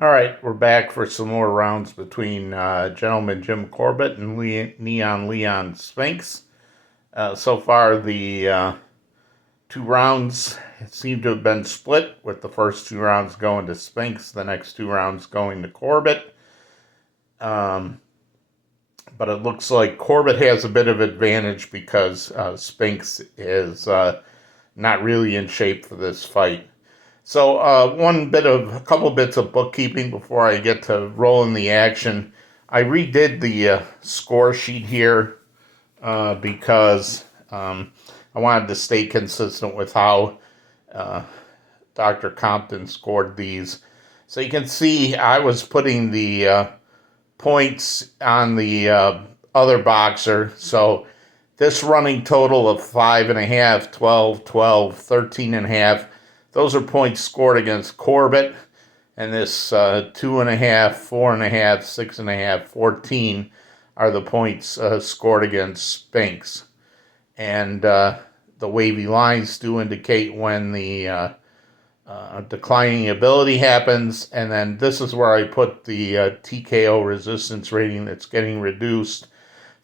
All right, we're back for some more rounds between gentleman Jim Corbett and Leon Spinks. So far, the two rounds seem to have been split, with the first two rounds going to Spinks, the next two rounds going to Corbett. But it looks like Corbett has a bit of advantage because Spinks is not really in shape for this fight. So a couple bits of bookkeeping before I get to rolling the action. I redid the score sheet here because I wanted to stay consistent with how Dr. Compton scored these. So you can see I was putting the points on the other boxer. So this running total of 5.5, 12, 12, 13.5. Those are points scored against Corbett, and this 2.5, 4.5, 6.5, 14 are the points scored against Spinks. And the wavy lines do indicate when the declining ability happens, and then this is where I put the TKO resistance rating that's getting reduced,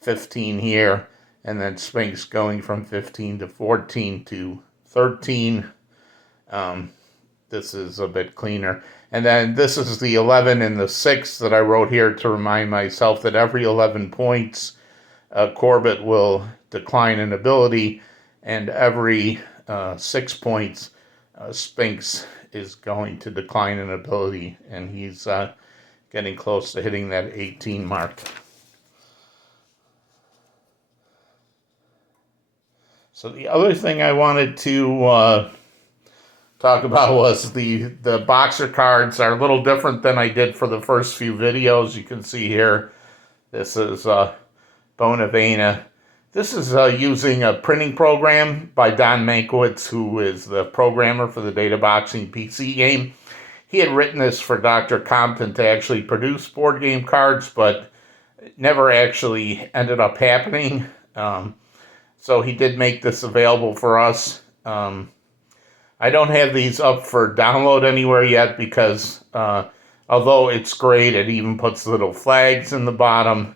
15 here, and then Spinks going from 15 to 14 to 13. This is a bit cleaner. And then this is the 11 and the 6 that I wrote here to remind myself that every 11 points, Corbett will decline in ability, and every 6 points, Spinks is going to decline in ability, and he's getting close to hitting that 18 mark. So the other thing I wanted to talk about was the boxer cards are a little different than I did for the first few videos. You can see here, this is Bonavena. This is using a printing program by Don Mankiewicz, who is the programmer for the Data Boxing PC game. He had written this for Dr. Compton to actually produce board game cards, but it never actually ended up happening. So he did make this available for us. I don't have these up for download anywhere yet because although it's great, it even puts little flags in the bottom,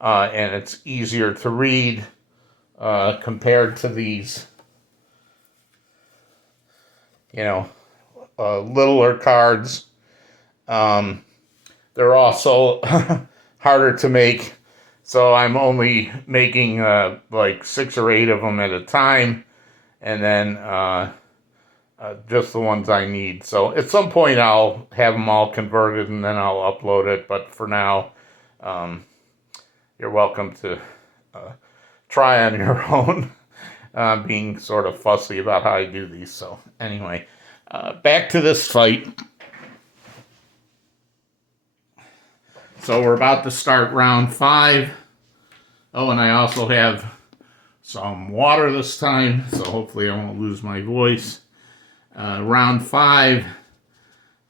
and it's easier to read compared to these, littler cards. They're also harder to make, so I'm only making like 6 or 8 of them at a time, and then just the ones I need. So at some point I'll have them all converted and then I'll upload it. But for now, you're welcome to try on your own, being sort of fussy about how I do these. So anyway, back to this fight. So we're about to start round 5. Oh, and I also have some water this time, so hopefully I won't lose my voice. Round 5,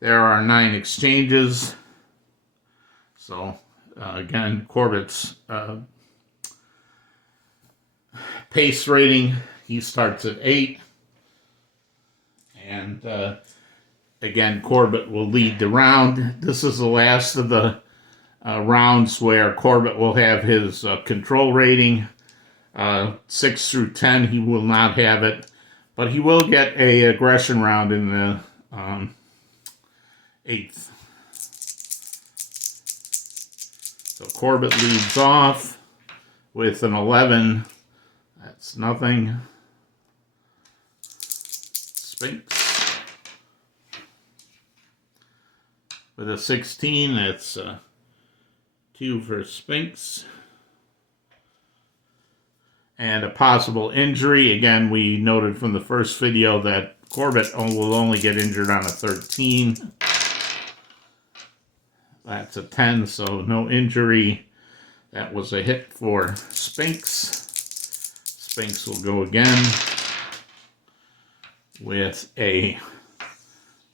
there are 9 exchanges. So again, Corbett's pace rating, he starts at 8. And again, Corbett will lead the round. This is the last of the rounds where Corbett will have his control rating. 6 through 10, he will not have it. But he will get a aggression round in the 8th. So Corbett leads off with an 11. That's nothing. Spinks with a 16. That's 2 for Spinks. And a possible injury. Again, we noted from the first video that Corbett will only get injured on a 13. That's a 10, so no injury. That was a hit for Spinks. Spinks will go again with a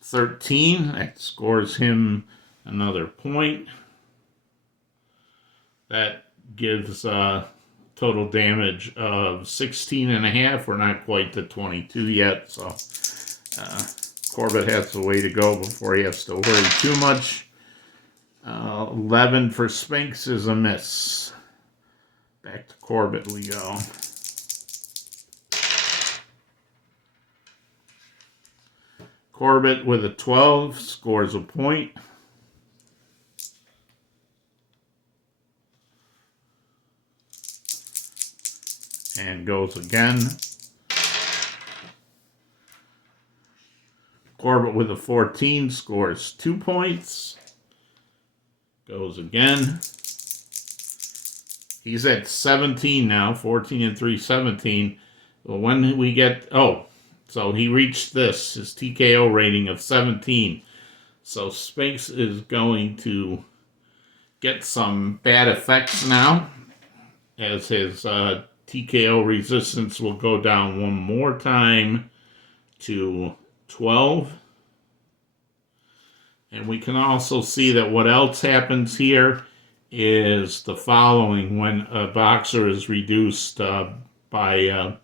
13. That scores him another point. That gives total damage of 16.5. We're not quite to 22 yet, so Corbett has a way to go before he has to worry too much. 11 for Spinks is a miss. Back to Corbett we go. Corbett with a 12 scores a point. And goes again. Corbett with a 14 scores 2 points. Goes again. He's at 17 now, 14 and 3, 17. Well, when we get, so he reached his TKO rating of 17. So Spinks is going to get some bad effects now, as his TKO resistance will go down one more time to 12. And we can also see that what else happens here is the following. When a boxer is reduced by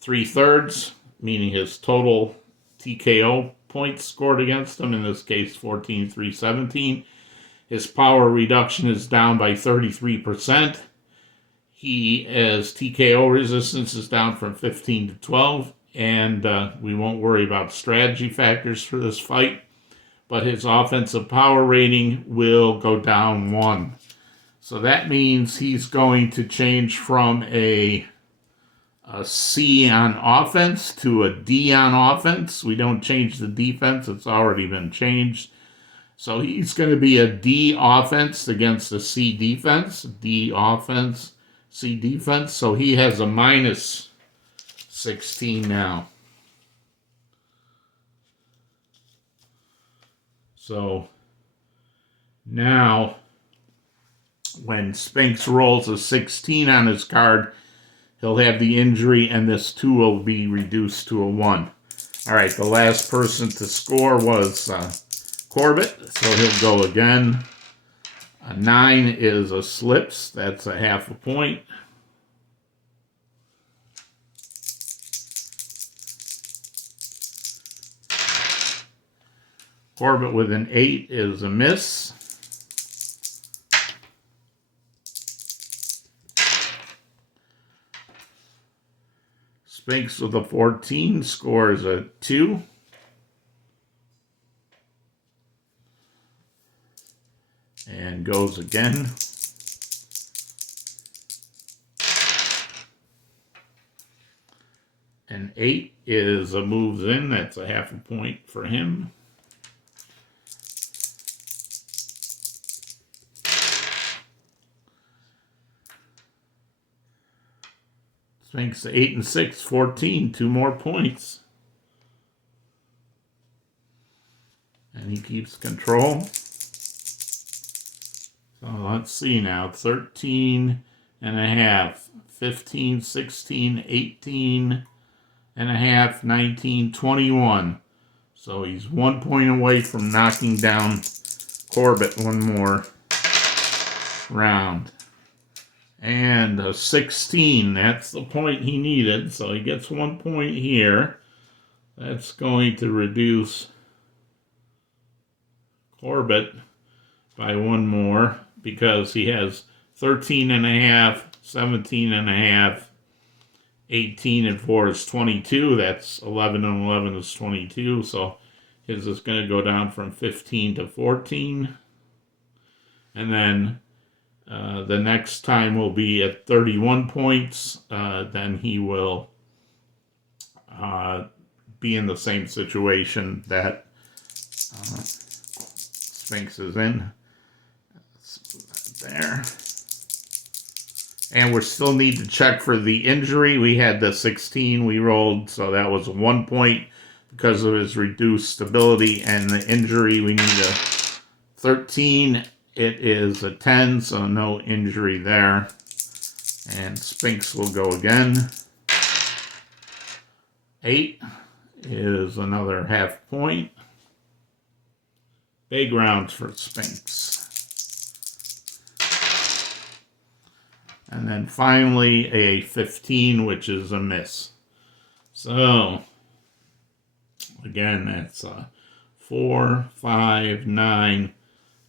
3/3, meaning his total TKO points scored against him, in this case 14, 3, 17, his power reduction is down by 33%. His TKO resistance is down from 15 to 12, and we won't worry about strategy factors for this fight, but his offensive power rating will go down 1. So that means he's going to change from a C on offense to a D on offense. We don't change the defense. It's already been changed. So he's going to be a D offense against a C defense. D offense, C defense. So he has a minus 16 now. So now when Spinks rolls a 16 on his card, he'll have the injury, and this 2 will be reduced to a 1. All right, the last person to score was Corbett, so he'll go again. A 9 is a slips. That's a half a point. Corbett with an 8 is a miss. Spinks with a 14 scores a 2. And goes again. An 8 is a moves in. That's a half a point for him. Spinks 8 and 6, 14, 2 more points. And he keeps control. So let's see now. 13 and a half, 15, 16, 18 and a half, 19, 21. So he's 1 point away from knocking down Corbett one more round. And a 16, that's the point he needed. So he gets 1 point here. That's going to reduce Corbett by 1 more, because he has 13 and a half, 17 and a half, 18 and 4 is 22. That's 11 and 11 is 22. So his is going to go down from 15 to 14. And then the next time will be at 31 points. Then he will be in the same situation that Spinks is in. There. And we still need to check for the injury. We had the 16 we rolled, so that was 1 point because of his reduced stability. And the injury, we need a 13. It is a 10, so no injury there. And Spinks will go again. 8 is another half point. Big rounds for Spinks. And then finally a 15, which is a miss. So, again, that's 4, 5, 9,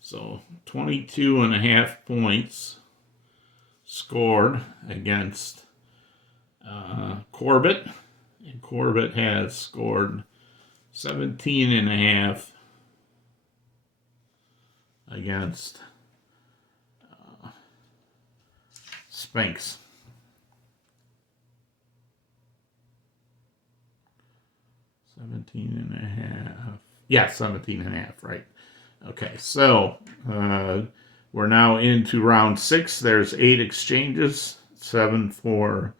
So 22.5 points scored against Corbett. And Corbett has scored 17.5 against Spinks. 17.5. Yeah, 17.5, right. Okay, so we're now into round 6. There's 8 exchanges, 7 for...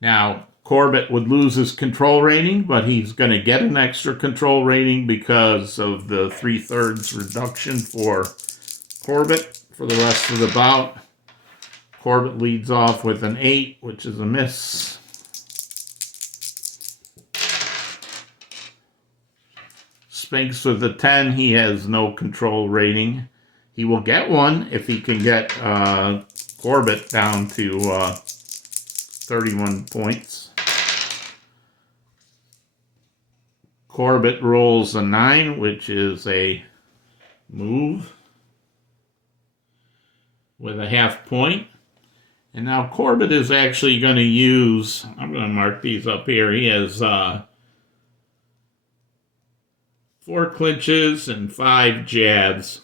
now, Corbett would lose his control rating, but he's going to get an extra control rating because of the 3/3 reduction for Corbett for the rest of the bout. Corbett leads off with an 8, which is a miss. Spinks with a 10. He has no control rating. He will get one if he can get Corbett down to 31 points. Corbett rolls a 9, which is a move with a half point. And now Corbett is actually going to use, I'm going to mark these up here. He has 4 clinches and 5 jabs.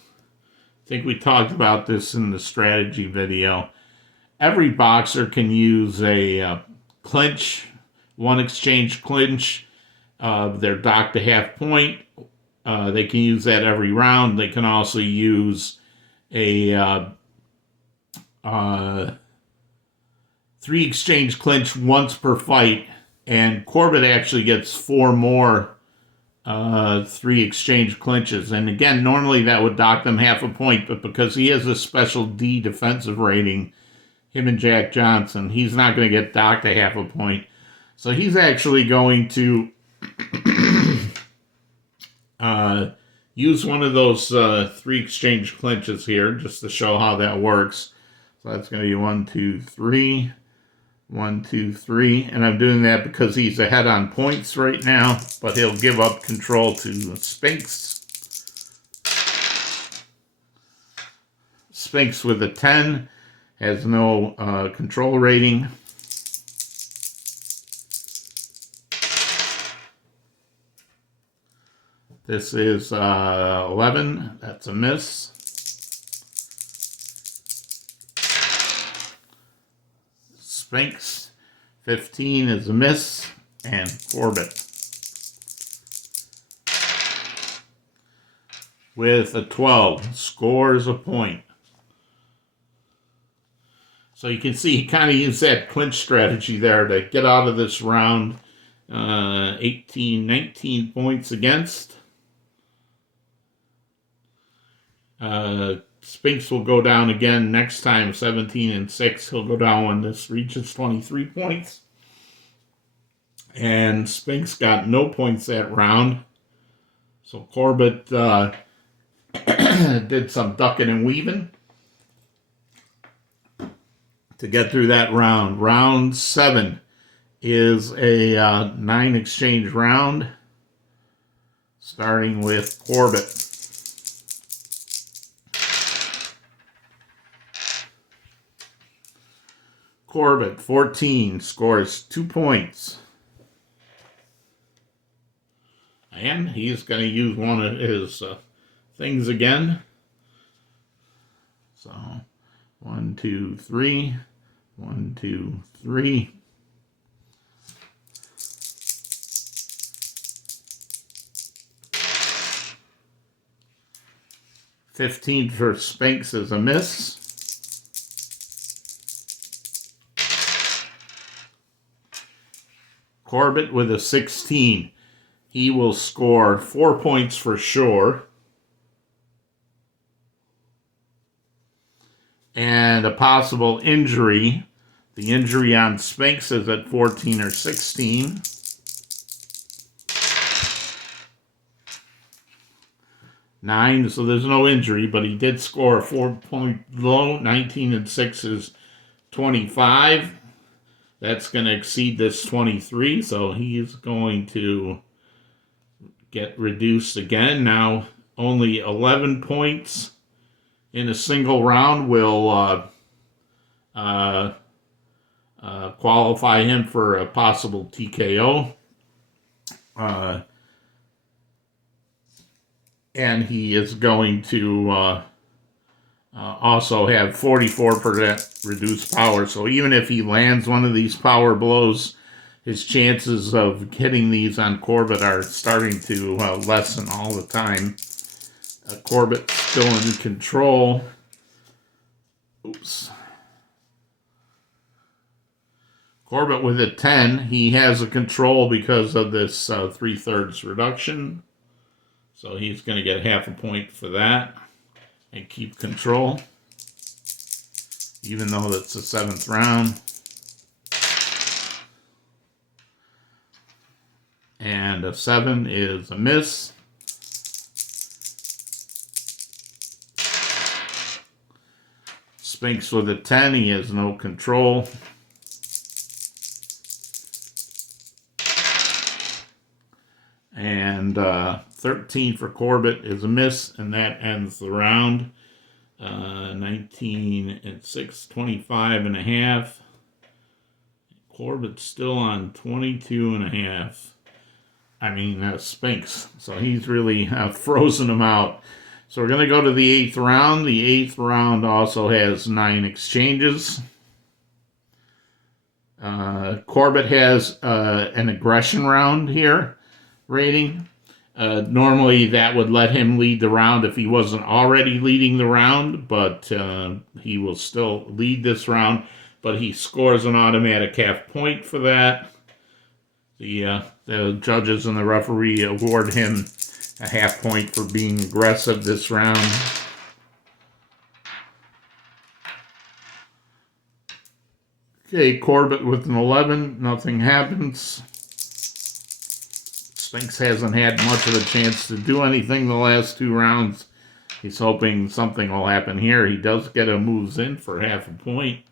I think we talked about this in the strategy video. Every boxer can use a clinch, 1 exchange clinch. They're docked a half point. They can use that every round. They can also use a 3 exchange clinch once per fight. And Corbett actually gets 4 more 3 exchange clinches. And again, normally that would dock them half a point, but because he has a special D defensive rating, him and Jack Johnson, he's not going to get docked a half a point. So he's actually going to use one of those 3 exchange clinches here just to show how that works. So that's going to be 1, 2, 3. 1, 2, 3. And I'm doing that because he's ahead on points right now, but he'll give up control to Spinks. Spinks with a 10 has no control rating. This is 11. That's a miss. Spinks, 15 is a miss, and Corbett with a 12 scores a point. So you can see he kind of used that clinch strategy there to get out of this round. 18, 19 points against. Spinks will go down again next time, 17-6. He'll go down when this reaches 23 points. And Spinks got no points that round. So Corbett did some ducking and weaving to get through that round. Round 7 is a 9 exchange round, starting with Corbett. Corbett, 14, scores 2 points. And he's going to use one of his things again. So, 1, 2, 3. 1, 2, 3. $15 for Spinks is a miss. Corbett with a 16. He will score 4 points for sure. And a possible injury. The injury on Spinks is at 14 or 16. Nine, so there's no injury, but he did score a 4-point low. 19-6 is 25. That's going to exceed this 23, so he's going to get reduced again. Now only 11 points in a single round will qualify him for a possible TKO. And he is going to also have 44% reduced power. So even if he lands one of these power blows, his chances of hitting these on Corbett are starting to lessen all the time. Corbett still in control. Oops. Corbett with a 10. He has a control because of this 3/3 reduction. So he's going to get half a point for that and keep control, even though it's the 7th round. And a 7 is a miss. Spinks with a 10. He has no control. And 13 for Corbett is a miss, and that ends the round. 19 and 6, 25 and a half. Corbett's still on 22 and a half. I mean, Spinks. So he's really frozen him out. So we're going to go to the 8th round. The 8th round also has 9 exchanges. Corbett has an aggression round here rating. Normally that would let him lead the round if he wasn't already leading the round, but he will still lead this round, but he scores an automatic half point for that. The judges and the referee award him a half point for being aggressive this round. Okay, Corbett with an 11, nothing happens. Spinks hasn't had much of a chance to do anything the last 2 rounds. He's hoping something will happen here. He does get a moves in for half a point.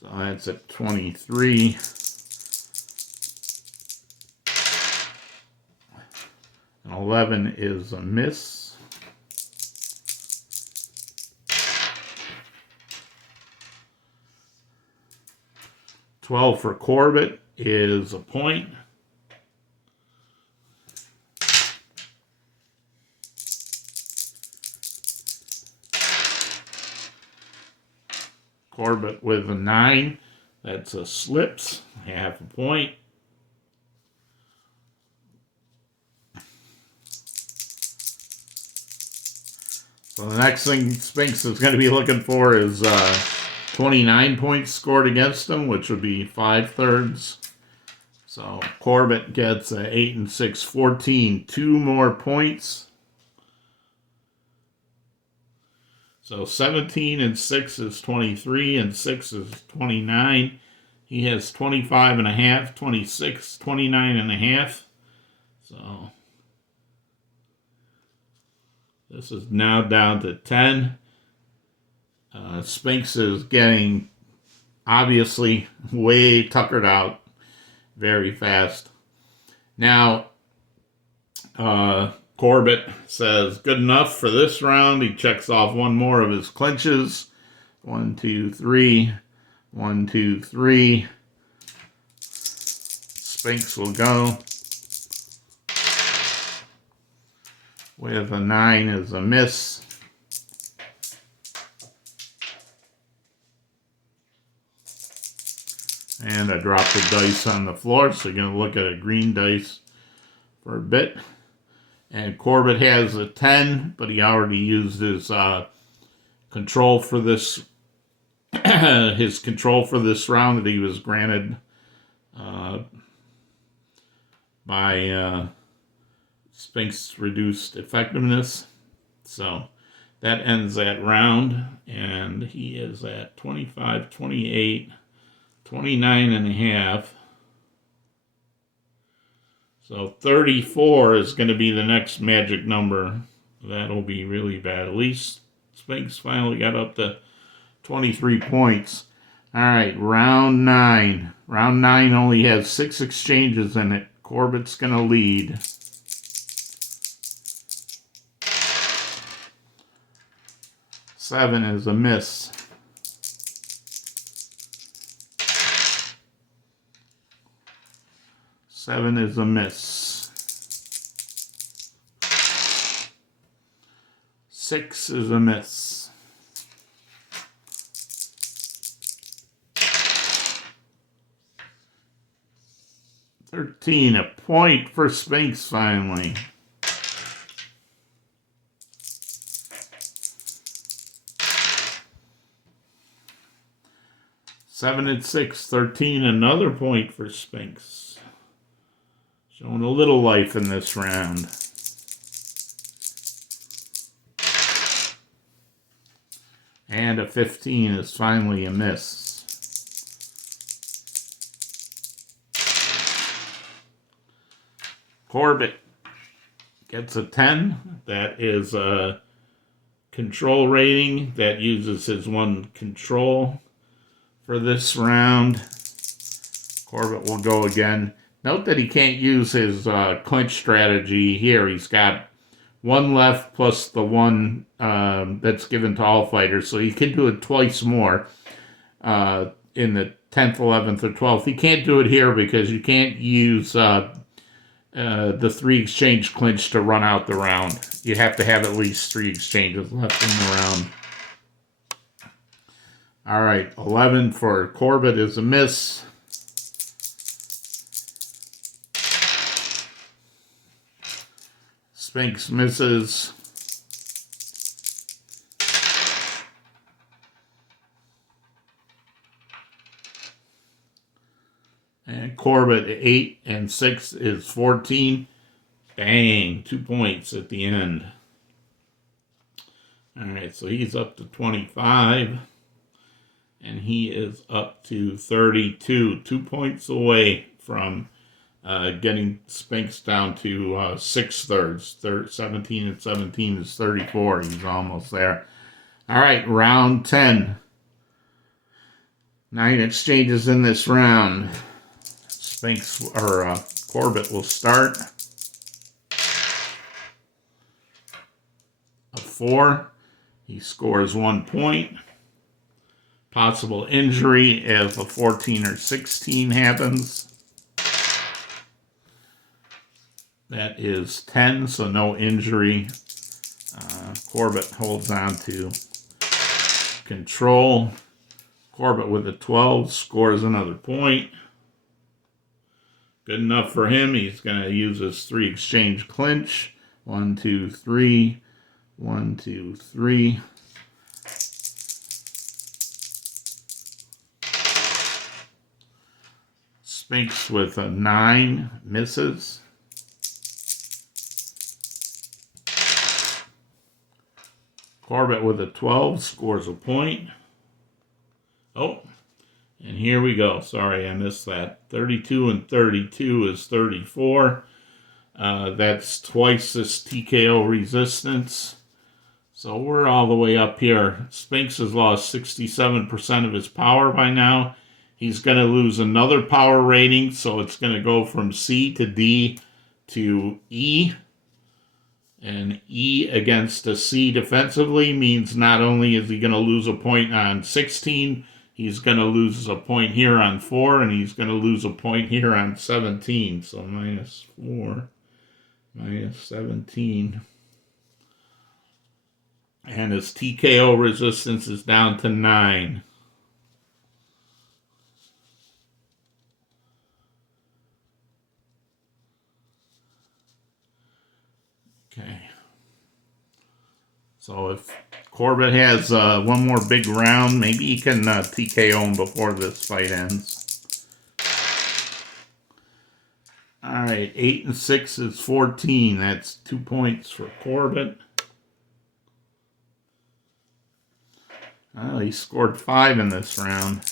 So that's at 23. An 11 is a miss. $12 for Corbett is a point. Corbett with a 9. That's a slips, half a point. So the next thing Spinks is going to be looking for is 29 points scored against him, which would be 5/3. So Corbett gets 8 and 6, 14, 2 more points. So 17 and 6 is 23, and 6 is 29. He has 25 and a half, 26, 29 and a half. So this is now down to 10. Spinks is getting obviously way tuckered out very fast. Now, Corbett says, good enough for this round. He checks off one more of his clinches. 1, 2, 3. 1, 2, 3. Spinks will go. With a 9 is a miss. And I dropped the dice on the floor, so you're going to look at a green dice for a bit. And Corbett has a 10, but he already used his control for this his control for this round that he was granted by Spinks' reduced effectiveness. So that ends that round, and he is at 25, 28, 29 and a half. So 34 is going to be the next magic number. That'll be really bad. At least Spinks finally got up to 23 points. All right, round 9. Round 9 only has 6 exchanges in it. Corbett's going to lead. 7 is a miss. 7 is a miss. 6 is a miss. 13, a point for Spinks finally. Seven and 6, 13, another point for Spinks. Showing a little life in this round. And a 15 is finally a miss. Corbett gets a 10. That is a control rating. That uses his one control for this round. Corbett will go again. Note that he can't use his clinch strategy here. He's got one left plus the one that's given to all fighters. So he can do it twice more in the 10th, 11th, or 12th. He can't do it here because you can't use the 3 exchange clinch to run out the round. You have to have at least 3 exchanges left in the round. All right, 11 for Corbett is a miss. Spinks misses. And Corbett 8 and 6 is 14. Bang, 2 points at the end. All right, so he's up to 25. And he is up to 32. 2 points away from getting Spinks down to 6 thirds. 17 and 17 is 34. He's almost there. All right, round 10. 9 exchanges in this round. Spinks or Corbett will start. A 4. He scores 1 point. Possible injury if a 14 or 16 happens. That is 10, so no injury. Corbett holds on to control. Corbett with a 12 scores another point. Good enough for him. He's going to use his 3 exchange clinch. 1, 2, 3. 1, 2, 3. Spinks with a 9 misses. Corbett with a 12 scores a point. Oh, and here we go. Sorry, I missed that. 32 and 32 is 34. That's twice this TKO resistance. So we're all the way up here. Spinks has lost 67% of his power by now. He's going to lose another power rating, so it's going to go from C to D to E. And E against a C defensively means not only is he going to lose a point on 16, he's going to lose a point here on 4, and he's going to lose a point here on 17. So minus 4, minus 17. And his TKO resistance is down to 9. Okay. So if Corbett has one more big round, maybe he can TKO him before this fight ends. All right, 8 and 6 is 14. That's 2 points for Corbett. He scored 5 in this round.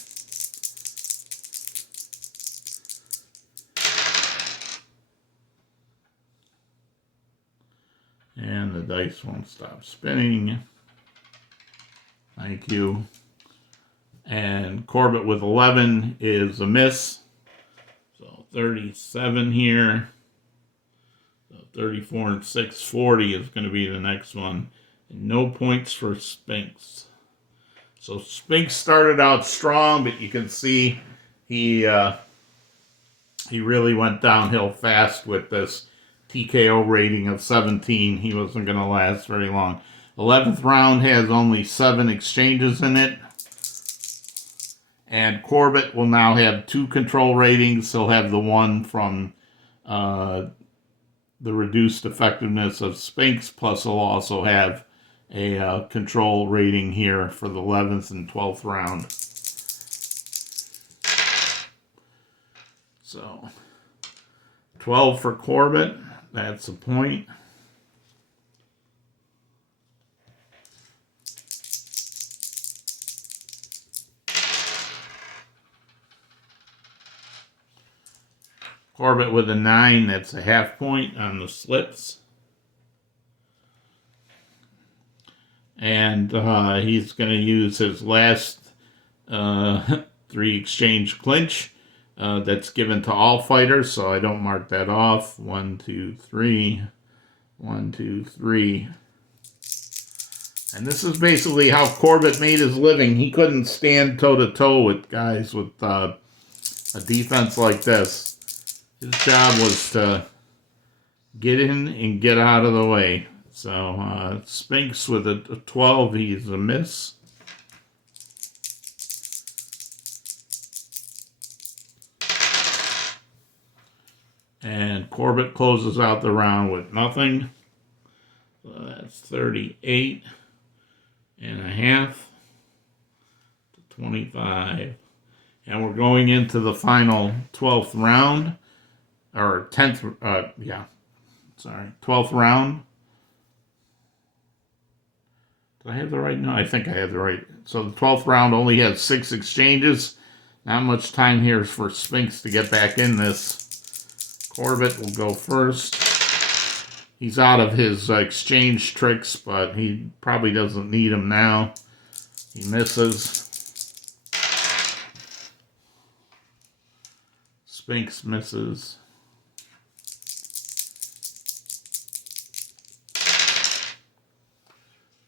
And the dice won't stop spinning. Thank you. And Corbett with 11 is a miss. So 37 here. So 34 and 6, 40 is going to be the next one. And no points for Spinks. So Spinks started out strong, but you can see he really went downhill fast with this TKO rating of 17. He wasn't going to last very long. 11th round has only 7 exchanges in it. And Corbett will now have 2 control ratings. He'll have the one from the reduced effectiveness of Spinks, plus he'll also have a control rating here for the 11th and 12th round. So 12 for Corbett, that's a point. Corbett with a 9, that's a half point on the slips. And he's going to use his last 3 exchange clinch. That's given to all fighters, so I don't mark that off. 1, 2, 3. 1, 2, 3. And this is basically how Corbett made his living. He couldn't stand toe-to-toe with guys with a defense like this. His job was to get in and get out of the way. So Spinks with a 12, he's a miss. And Corbett closes out the round with nothing. So that's 38 and a half to 25. And we're going into the final 12th round. Or 10th, 12th round. Did I have the right? No, I think I have the right. So the 12th round only has 6 exchanges. Not much time here for Spinks to get back in this. Corbett will go first. He's out of his exchange tricks, but he probably doesn't need them now. He misses. Spinks misses.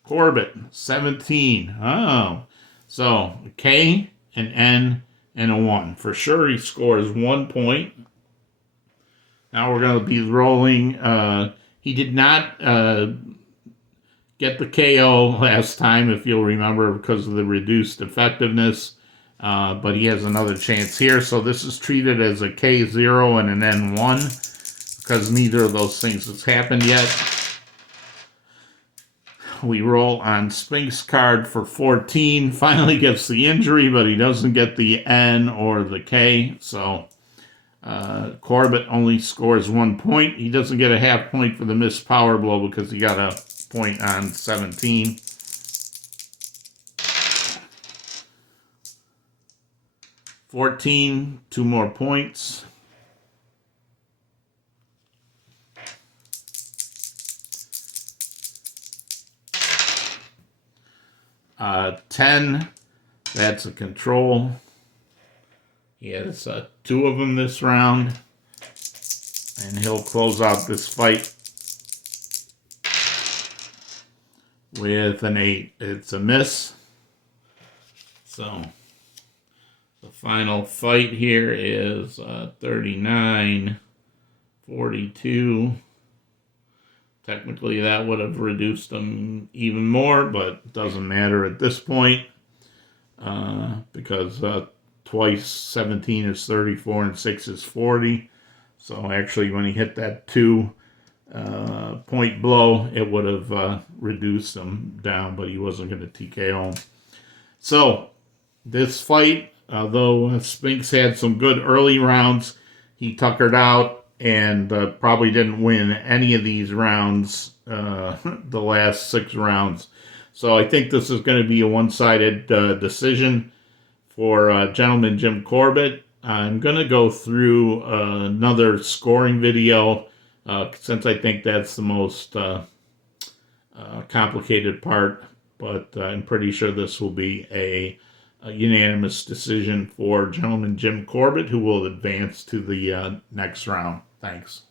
Corbett, 17. Oh, so a K, an N, and a 1. For sure he scores 1 point. Now we're going to be rolling. He did not get the KO last time, if you'll remember, because of the reduced effectiveness. But he has another chance here. So this is treated as a K0 and an N1 because neither of those things has happened yet. We roll on Spinks' card for 14. Finally gets the injury, but he doesn't get the N or the K. So Corbett only scores 1 point. He doesn't get a half point for the missed power blow because he got a point on 17. $14, 2 more points. $10, that's a control. He has 2 of them this round. And he'll close out this fight with an 8. It's a miss. So the final fight here is 39-42. Technically, that would have reduced them even more, but it doesn't matter at this point because twice 17 is 34 and 6 is 40. So actually, when he hit that 2-point blow, it would have reduced him down, but he wasn't going to TKO him. So this fight, although Spinks had some good early rounds, he tuckered out and probably didn't win any of these rounds, the last 6 rounds. So I think this is going to be a one-sided decision for Gentleman Jim Corbett. I'm going to go through another scoring video since I think that's the most complicated part. But I'm pretty sure this will be a unanimous decision for Gentleman Jim Corbett, who will advance to the next round. Thanks.